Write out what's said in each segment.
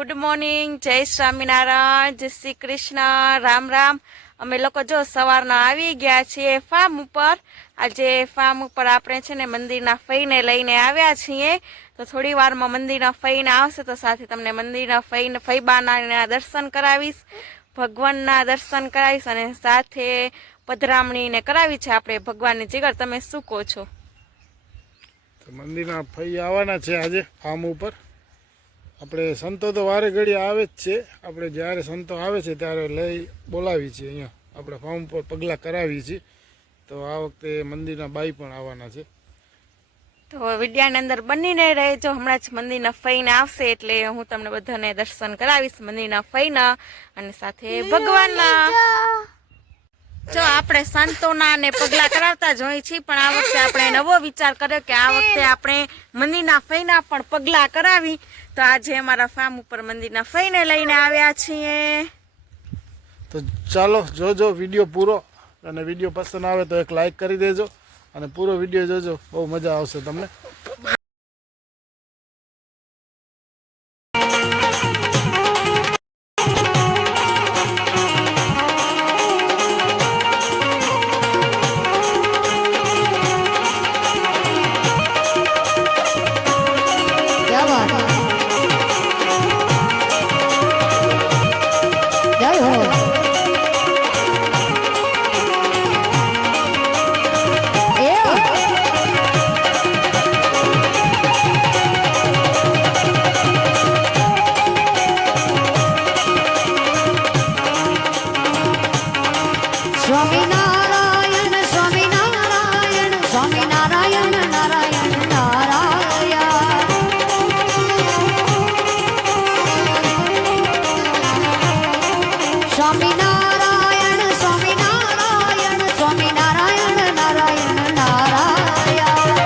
Good morning, જય સ્વામિનારાયણ, જય શ્રી કૃષ્ણ, રામ રામ। અમે લોકો જો સવારના આવી ગયા છીએ ફાર્મ ઉપર। આજે ફાર્મ ઉપર આપણે છે ને મંદિરના ફઈને લઈને આવ્યા છીએ। તો થોડી વારમાં મંદિરના ફઈને આવશે તો સાથે તમને મંદિરના ફઈબાના દર્શન કરાવીશ, ભગવાનના દર્શન કરાવીશ અને સાથે પધરામણીને કરાવી છે આપણે ભગવાનની જીગર। તમે શું કહો છો? તો મંદિરના ફઈ આવવાના છે આજે ફાર્મ ઉપર। આપણે સંતો તો વારે ઘડી આવે જ છે, આપણે જ્યારે સંતો આવે છે ત્યારે લઈ બોલાવી છીએ અહીંયા આપણે ફાર્મ ઉપર પગલાં કરાવીએ છીએ। તો આ વખતે મંદિરના બાઈ પણ આવવાના છે। તો વિડિયાની અંદર બનીને રહેજો। હમણાં જ મંદિરના ફઈને આવશે એટલે હું તમને બધાને દર્શન કરાવીશ મંદિરના ફઈના અને સાથે ભગવાનના। જો આપણે સંતોના ને પગલા કરાવતા જ હોઈએ છીએ, પણ આ વખતે આપણે નવો વિચાર કર્યો કે આ વખતે આપણે મંદિરના ફઈના પણ પગલા કરાવી। તો આજે અમારા ફાર્મ ઉપર મંદિરના ફઈને લઈને આવ્યા છીએ। તો ચાલો જોજો વિડીયો પૂરો, અને વિડીયો પસંદ આવે તો એક લાઈક કરી દેજો અને પૂરો વિડીયો જોજો, બહુ મજા આવશે તમને। સ્વામિનારાયણ સ્વામિનારાયણ સ્વામિનારાયણ નારાયણ નારાયણ સ્વામિનારાયણ સ્વામિનારાયણ સ્વામિનારાયણ નારાયણ નારાયણ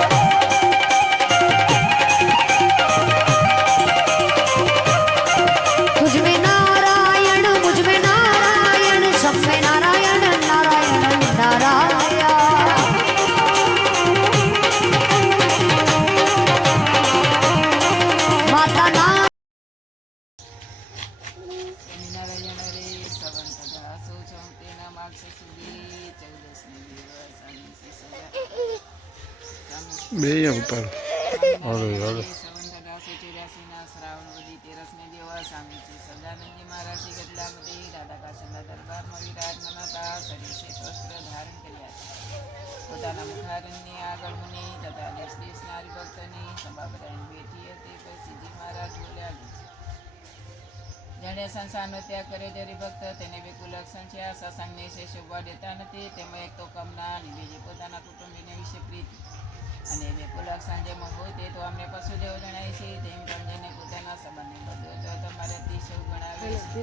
મુझ में नारायण मुझ में नारायण सब में नारायण नारायण नारायण माता ना બે ઉપર અરે અરે પોતાના મુખારણની આગળ મુનિ તથા દેશ દેશના હરિભક્તની સભા બધાની બેઠી હતી। પછી શ્રીજી મહારાજ બોલ્યા, જેણે સંસારનો ત્યાગ કર્યો તે હરિભક્ત તેને વિપુલ લક્ષણ છે। આ સત્સંગને વિશે શોભા દેતા નથી, તેમાં એક તો કમના અને બીજી પોતાના કુટુંબીને વિશે પ્રીતિ અને વિપુલ લક્ષણ જેમાં હોય તે તો અમને પશુ જેવો જણાય છે, તેમ પણ જેને પોતાના સંબંધને બધું તો તમારે અતિશય ગણાવે છે।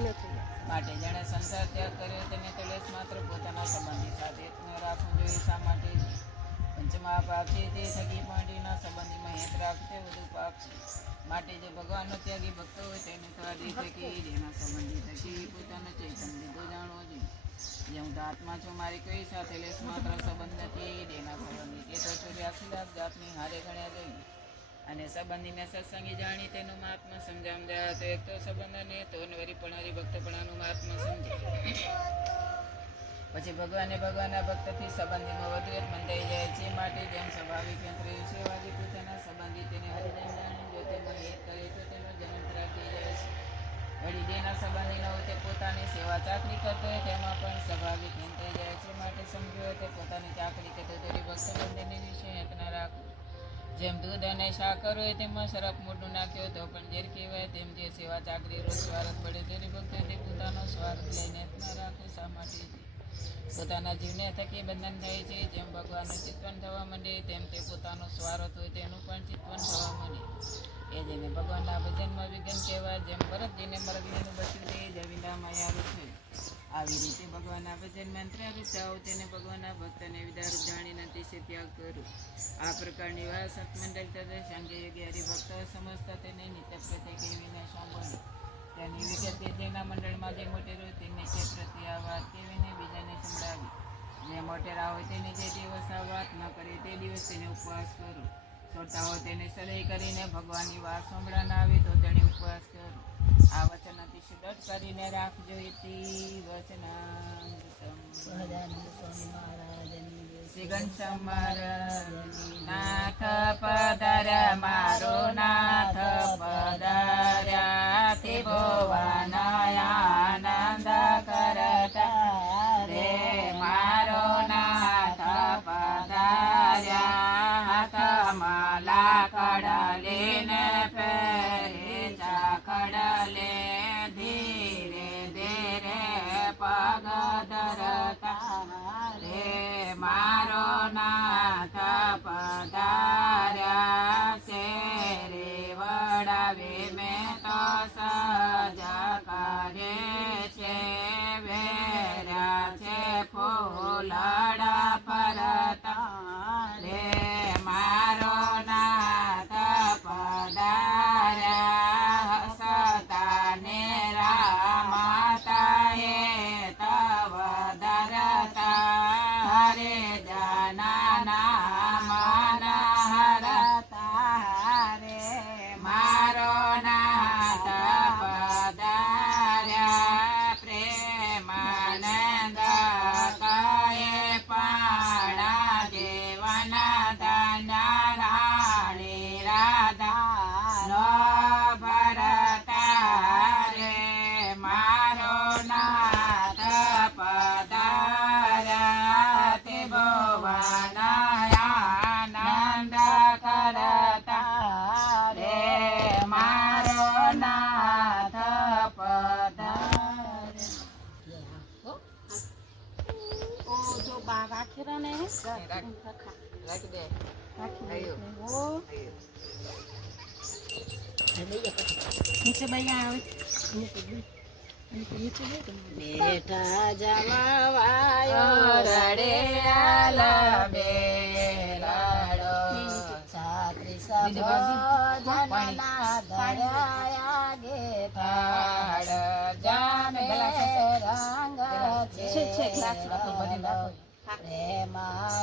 માટે જેણે સંસાર ત્યાગ કર્યો તેને તો લેશ માત્ર પોતાના સંબંધી સાથે રાખવું જોઈએ। શા માટે? પંચમા પાપ છે તે થકી પાંડીના સંબંધીમાં હેત રાખવું તે વધુ પાપ છે। માટે જે ભગવાનનો ત્યાગી ભક્તો હોય તેને તો આદિ થકી જેના સંબંધી થકી પોતાનો ચૈતન્ય લીધો જાણવો જોઈએ। જેમ તો આત્મા છો મારી કોઈ સાથે લેશ માત્ર સંબંધ નથી, દેના સંબંધી તે તો 84 લાખ જાતની હારે ગણ્યા જોઈએ। અને સંબંધીને સત્સંગી જાણી તેનું મહાત્મા સમજાવવા તો એક તો સંબંધને તો વરી પણ હરિભક્તપણાનું મહાત્મા સમજે। પછી ભગવાનના ભક્તથી સંબંધીમાં વધુ એક બંધાઈ જાય છે। માટે જેમ સ્વાભાવિક યંત્ર સેવાથી પોતાના સંબંધી તેને હરિજન જાણી જો તેમાં હેત કરે તો તેનો જન્મ થઈ જાય છે। વળી જેના સંબંધી ન હોય તે પોતાની સેવા ચાકરી કરતો હોય તેમાં પણ સ્વાભાવિક હીન થઈ જાય છે। માટે સમજ્યો હોય તે પોતાની ચાકરી કરતો તેની ભક્ત બંધનની વિશે હેત ન રાખવું। જેમ દૂધ અને સાકર હોય તેમાં સરફ મોઢું નાખ્યો તો પણ ઝેર કહેવાય, તેમ જે સેવા ચાકરી રોજ સ્વાર્થ પડે તેની ભક્ત તે પોતાનો સ્વાર્થ લઈને હેત ન રાખવું। શા માટે? પોતાના જીવને થકી બંધન થાય છે। જેમ ભગવાનનું ચિંતન થવા માંડે તેમ તે પોતાનો સ્વાર્થ હોય તેનું પણ ચિંતન થવા માંડે। એ જેને ભગવાનના ભજનમાં વિઘ્ન કહેવાય। જેમ ભરતજીને મરઘીનું બચ્યું તે જવિંદામાં યારું થયું, આવી રીતે ભગવાનના ભજનમાં અંતરારૂપ થાવ તેને ભગવાનના ભક્તને વિદારૂપ જાણીને અતિશય ત્યાગ કરો। આ પ્રકારની વાત સતમંડળ તથા સાંઘ્ય યોગી હરિભક્ત સમજતા તેને નિત્ય પ્રત્યે કેવીને સાંભળો। તેની વિગત કે જેના મંડળમાં જે મોટેરો તેને કે પ્રત્યે આ વાત કેવીને બીજાને સંભળાવી। જે મોટેરા હોય તેને જે દિવસ આ વાત ન કરે તે દિવસ તેને ઉપવાસ કરો। છોટા હોય તેને સદય કરીને ભગવાનની વાત સંભળાના આવે તો તેણે ઉપવાસ કરો। આ વચનથી સુદૃઢ કરીને રાખજો ઇતિ વચનામૃતમ. સહજાનંદ સ્વામી મહારાજની જય. શ્રી ઘનશ્યામ મહારાજની. નાથ પધાર મારો નાથ પધાર્યા તે ભુવન આનંદ કરતા રે મારો નાથ પધાર્યા હાથમાં લાકડ લઈને ફેરે ચાકડ લે ધીરે ધીરે પગ ધરતા રે મારો નાથ પધાર્યા છે રે વડાવે મેં તો સજા કરે છે વેર્યા છે ફૂલડા પરતા રે મારો નાથ પધાર્યા સતાને રામાતાએ તવ ધરતા હરે જાના મન હરતા રે મારો નાથ પધાર્યા પ્રેમાનંદ કહે પાણા જીવન ધન રાણી રાધા નો ભરતા રે મારો નાથ પધાર્યા તે ભુવન આનંદ કરતા રે મારો નાથ પધાર્યા. ઓ જો બા રાખેલા ને રાખી દે. નીચે બૈયા આવે બેઠા જમાવાયો રડે આલ બેલાડો છાત્રી સભોજનના ધર્યા ગેઠાડ જામે રંગ છે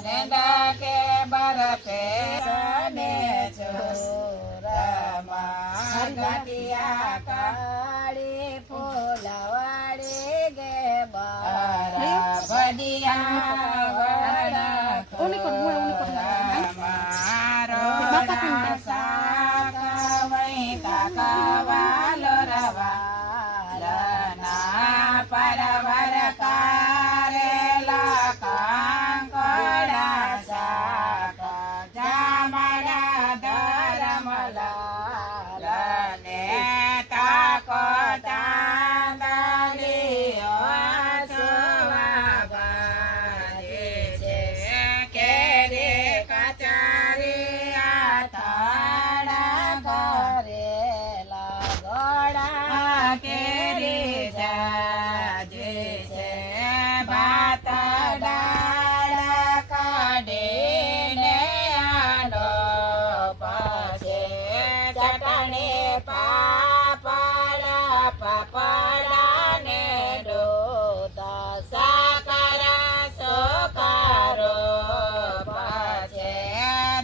નેંદા કે બરફે સને ચોરમાં ગટિયા કાળી ફૂલવાડી ગે બારા ભડિયા મારો સાકા વૈ કાકવાલો રવાલના પરવર કારેલા કાંકડા શાક જામડા ધરમલા ને તાકો તાંદલીઓ સોવાબાજે છે કેરે કચારી આથાડા કરેલા ગોળા કેરી જાજે છે ભાત દાળ કાઢીને આનો પાસે ચટણી પાપડ પાપડા ને દૂધ સાકર સોકારો પાસે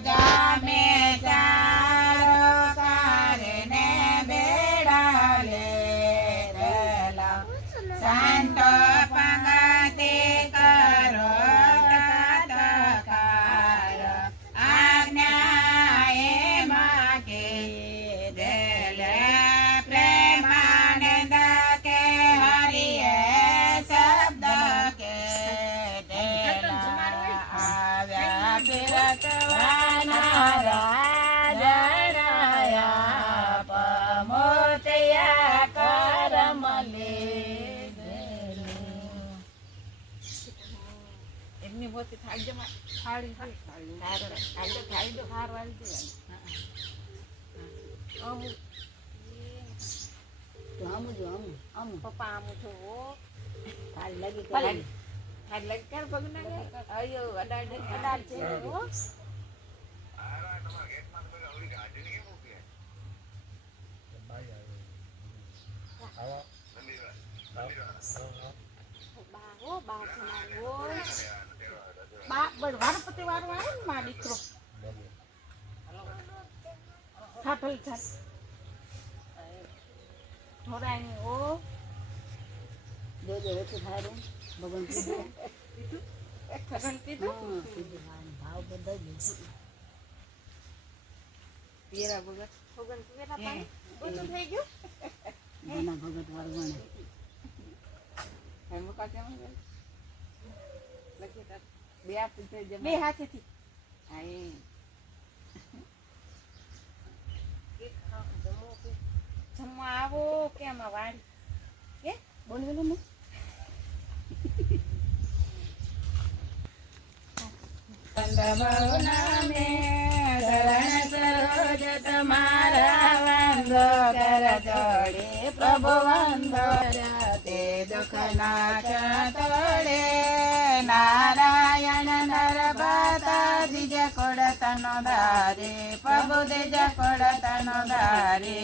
જામે ચારો કરીને બેડા લેલા સંતો પંગતિ કરો તત્કાર આજ્ઞા એમાં કે દેલે પ્રેમાનંદ કે હરિએ શબ્દ કે દેલા આવ્યા બિરતવાના રાજરાયા પમોતયા કરમલી એમની મોતી થાળી જમા થાળી થાળી હાર વાળી પપ્પા આમ જો લગી થાળી લગ કર પગ ના અયો અડાડ અડાડ છે હો વારપતિ વાળો આવે ને મારો દીકરો હા ભલે ચાલ ઢોરાણી ઓ જોજો ઓછું થાય રે ભગવાન કીધું ખગન કીધું હા કીધું ભાવ બધા જ પીરા ભગત ખગન કીધેલા પાણી બધું થઈ ગયું નાના ભગત વાળવાને એમ મુકા કેમ લખી તા બે હાથ થઈ બે જમા હાથેથી હા એ જમવા આવો કેમ આ વાડી કે બોલવેલું ને નામે શરણ સરોજ તમારા વંદો કર જોડે પ્રભુ વંદો તે દુઃખ ના તોડે નારાયણ નરબતા દિજ કોડતનો ધારે પ્રભુ દિજ કોડતનો ધારે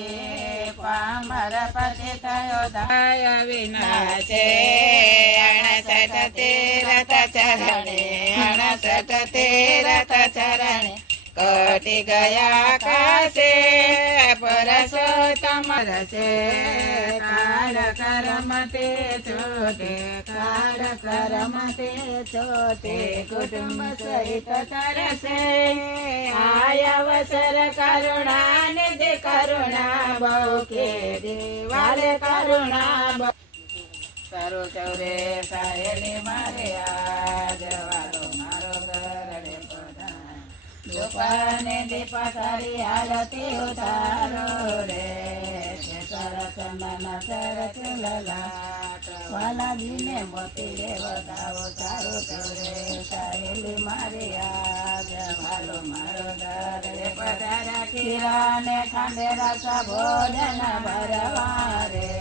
પામર પતિ થયો ધાય વિનાશે 68 તીરથ ચરણે 68 તીરથ ચરણે કોટી ગયા કાશે પુરુષોત્તમ રસે કાળ કર્મ તે છોટે કાળ કર્મ તે છોટે કુટુંબ સહિત તરસે આય અવસર કરુણા નિધિ કરુણા બહુ કે દેવાલે કરુણા બહુ સારો ચૌરે સાહેલી મારે આજ વાલો મારો ગરડે પધાર દુકાને દીપા સારી આરતી ઉતારો રે સરસ મન સરસ લલાટ વાલા દીને મોતી રે વધાવો સારો ચૌરે સાહેલી મારે આજ વાલો મારો ગરડે પધાર ખીરાને ખાંડે રસ ભોજન ભરવા રે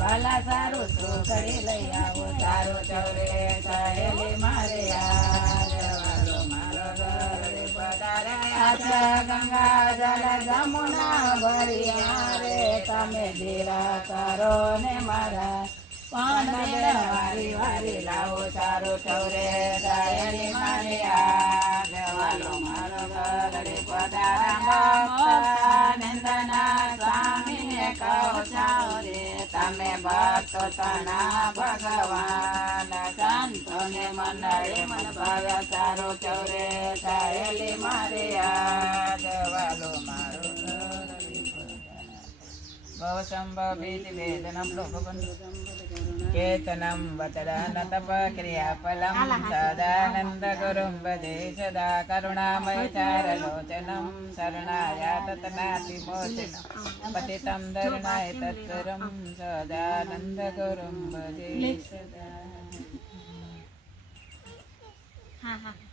વાલા સારું સુખડી લઈ આવો સારું ચૌરે સાહેલી મારે વાલો મારો ગરડે પધાર્યા ગંગા જલ જમુના ભર્યા રે તમે ધીરા કરો ને મારા પણ વારી વારી લાવો સારું ચૌરે સાહેલી મારે વાલો મારો ગરડે પધાર્યા નંદના સ્વામીને કહો ચારે તમે ભક્તો તણા ભગવાન સંતોને મંડળે મન ભાવ્યા સારો ચૌરે સાહેલી મારે આજ વાલો મારો ભવસંભવિત વેદનમ લોકબંધુ કેતનમ વચડાન તપ ક્રિયાફલમ સદાનંદ ગુરુમ ભજે સદા કરુણામય ચારલોચનમ શરણાયા તતનાતિ મોચનમ પતિતમ ધરણાય તત્પરમ સદાનંદ ગુરુમ ભજે સદા હા હા